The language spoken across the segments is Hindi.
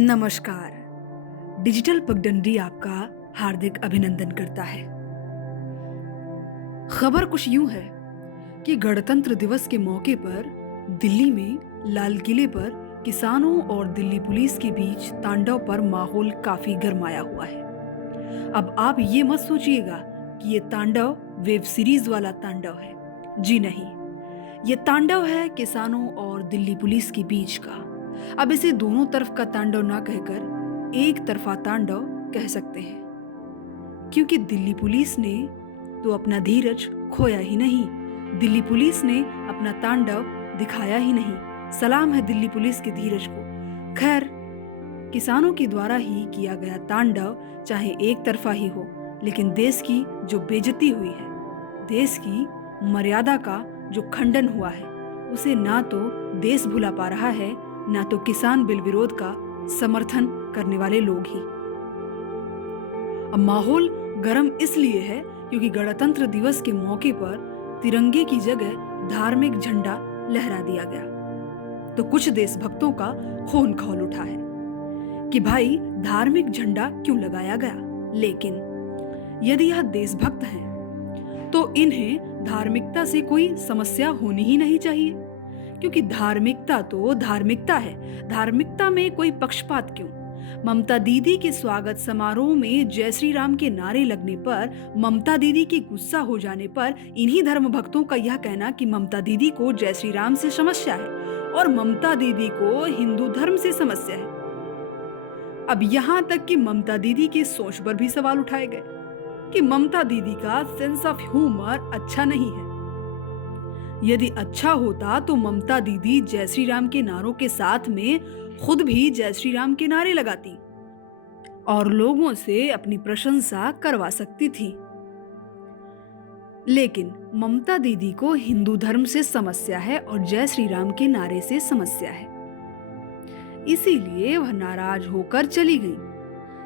नमस्कार। डिजिटल पगडंडी आपका हार्दिक अभिनंदन करता है। खबर कुछ यूं है कि गणतंत्र दिवस के मौके पर दिल्ली में लाल किले पर किसानों और दिल्ली पुलिस के बीच तांडव पर माहौल काफी गरमाया हुआ है। अब आप ये मत सोचिएगा कि ये तांडव वेब सीरीज वाला तांडव है। जी नहीं, ये तांडव है किसानों और दिल्ली पुलिस के बीच का। अब इसे दोनों तरफ का तांडव ना कहकर एक तरफा तांडव कह सकते हैं, क्योंकि दिल्ली पुलिस ने तो अपना धीरज खोया ही नहीं, दिल्ली पुलिस ने अपना तांडव दिखाया ही नहीं। सलाम है दिल्ली पुलिस के धीरज को। खैर, किसानों के द्वारा ही किया गया तांडव चाहे एक तरफा ही हो, लेकिन देश की जो बेइज्जती हुई है, देश की मर्यादा का जो खंडन हुआ है, उसे ना तो देश भुला पा रहा है, ना तो किसान बिल विरोध का समर्थन करने वाले लोग ही। अब माहौल गर्म इसलिए है क्योंकि गणतंत्र दिवस के मौके पर तिरंगे की जगह धार्मिक झंडा लहरा दिया गया। तो कुछ देशभक्तों का खून खौल उठा है कि भाई धार्मिक झंडा क्यों लगाया गया। लेकिन यदि यह देशभक्त हैं तो इन्हें धार्मिकता से कोई समस्या होनी ही नहीं चाहिए, क्योंकि धार्मिकता तो धार्मिकता है। धार्मिकता में कोई पक्षपात क्यों? ममता दीदी के स्वागत समारोह में जय श्री राम के नारे लगने पर, ममता दीदी के गुस्सा हो जाने पर इन्हीं धर्म भक्तों का यह कहना कि ममता दीदी को जय श्री राम से समस्या है और ममता दीदी को हिंदू धर्म से समस्या है। अब यहाँ तक कि ममता दीदी की सोच पर भी सवाल उठाए गए कि ममता दीदी का सेंस ऑफ ह्यूमर अच्छा नहीं है। यदि अच्छा होता तो ममता दीदी जय श्री राम के नारों के साथ में खुद भी जय श्री राम के नारे लगाती और लोगों से अपनी प्रशंसा करवा सकती थी। लेकिन ममता दीदी को हिंदू धर्म से समस्या है और जय श्री राम के नारे से समस्या है, इसीलिए वह नाराज होकर चली गई।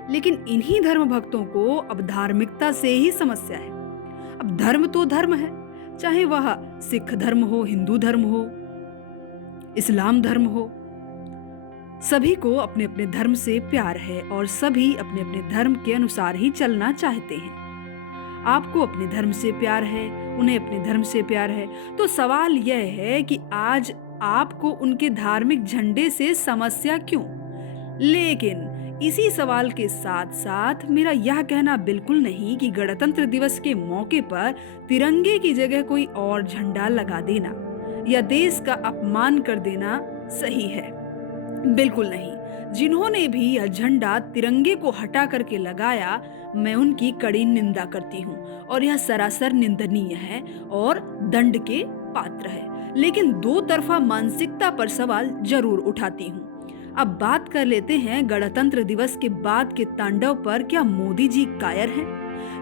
लेकिन इन्हीं धर्म भक्तों को अब धार्मिकता से ही समस्या है। अब धर्म तो धर्म है, चाहे वह सिख धर्म हो, हिंदू धर्म हो, इस्लाम धर्म हो, सभी को अपने अपने धर्म से प्यार है और सभी अपने अपने धर्म के अनुसार ही चलना चाहते हैं। आपको अपने धर्म से प्यार है, उन्हें अपने धर्म से प्यार है, तो सवाल यह है कि आज आपको उनके धार्मिक झंडे से समस्या क्यों? लेकिन इसी सवाल के साथ साथ मेरा यह कहना बिल्कुल नहीं कि गणतंत्र दिवस के मौके पर तिरंगे की जगह कोई और झंडा लगा देना या देश का अपमान कर देना सही है। बिल्कुल नहीं। जिन्होंने भी यह झंडा तिरंगे को हटा करके लगाया, मैं उनकी कड़ी निंदा करती हूँ और यह सरासर निंदनीय है और दंड के पात्र है। लेकिन दो तरफा मानसिकता पर सवाल जरूर उठाती हूँ। अब बात कर लेते हैं गणतंत्र दिवस के बाद के तांडव पर। क्या मोदी जी कायर हैं?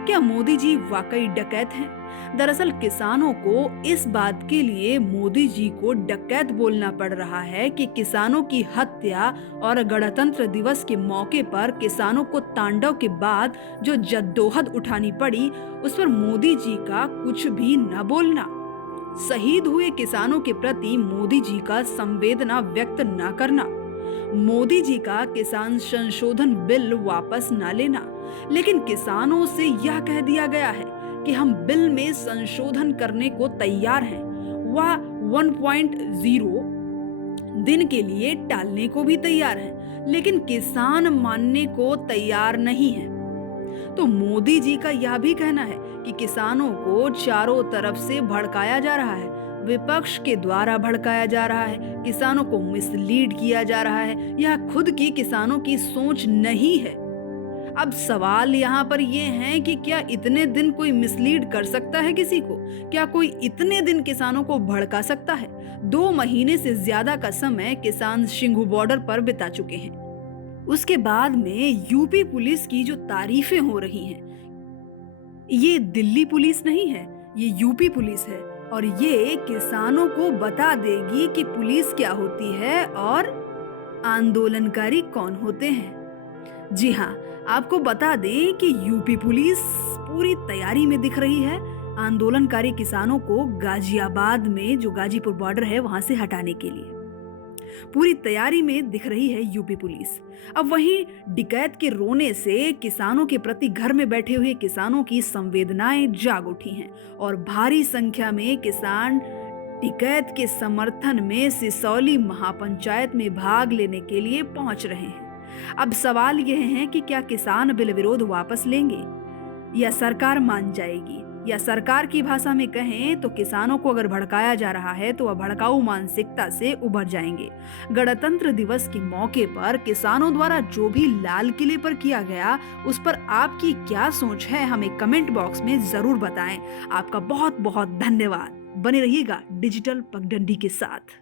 क्या मोदी जी वाकई डकैत हैं? दरअसल किसानों को इस बात के लिए मोदी जी को डकैत बोलना पड़ रहा है कि किसानों की हत्या और गणतंत्र दिवस के मौके पर किसानों को तांडव के बाद जो जद्दोजहद उठानी पड़ी, उस पर मोदी जी का कुछ भी न बोलना, शहीद हुए किसानों के प्रति मोदी जी का संवेदना व्यक्त न करना, मोदी जी का किसान संशोधन बिल वापस ना लेना। लेकिन किसानों से यह कह दिया गया है कि हम बिल में संशोधन करने को तैयार हैं, वह 1.0 दिन के लिए टालने को भी तैयार हैं, लेकिन किसान मानने को तैयार नहीं है। तो मोदी जी का यह भी कहना है कि किसानों को चारों तरफ से भड़काया जा रहा है, विपक्ष के द्वारा भड़काया जा रहा है, किसानों को मिसलीड किया जा रहा है। यह खुद की किसानों की सोच नहीं है। अब सवाल यहाँ पर यह है कि क्या इतने दिन कोई मिसलीड कर सकता है किसी को? क्या कोई इतने दिन किसानों को भड़का सकता है? 2 महीने से ज्यादा का समय किसान शिंगू बॉर्डर पर बिता चुके हैं। उसके बाद में यूपी पुलिस की जो तारीफें हो रही हैं, ये दिल्ली पुलिस नहीं है, ये यूपी पुलिस है और ये किसानों को बता देगी कि पुलिस क्या होती है और आंदोलनकारी कौन होते हैं। जी हाँ, आपको बता दें कि यूपी पुलिस पूरी तैयारी में दिख रही है आंदोलनकारी किसानों को गाजियाबाद में, जो गाजीपुर बॉर्डर है, वहां से हटाने के लिए। पूरी तैयारी में दिख रही है यूपी पुलिस। अब वहीं डकैत के रोने से किसानों के प्रति घर में बैठे हुए किसानों की संवेदनाएं जाग उठी हैं और भारी संख्या में किसान डकैत के समर्थन में सिसौली महापंचायत में भाग लेने के लिए पहुंच रहे हैं। अब सवाल यह है कि क्या किसान बिल विरोध वापस लेंगे या सरकार मान जाएगी, या सरकार की भाषा में कहें तो किसानों को अगर भड़काया जा रहा है तो वह भड़काऊ मानसिकता से उभर जाएंगे। गणतंत्र दिवस के मौके पर किसानों द्वारा जो भी लाल किले पर किया गया, उस पर आपकी क्या सोच है, हमें कमेंट बॉक्स में जरूर बताएं। आपका बहुत बहुत धन्यवाद। बने रहिएगा डिजिटल पगडंडी के साथ।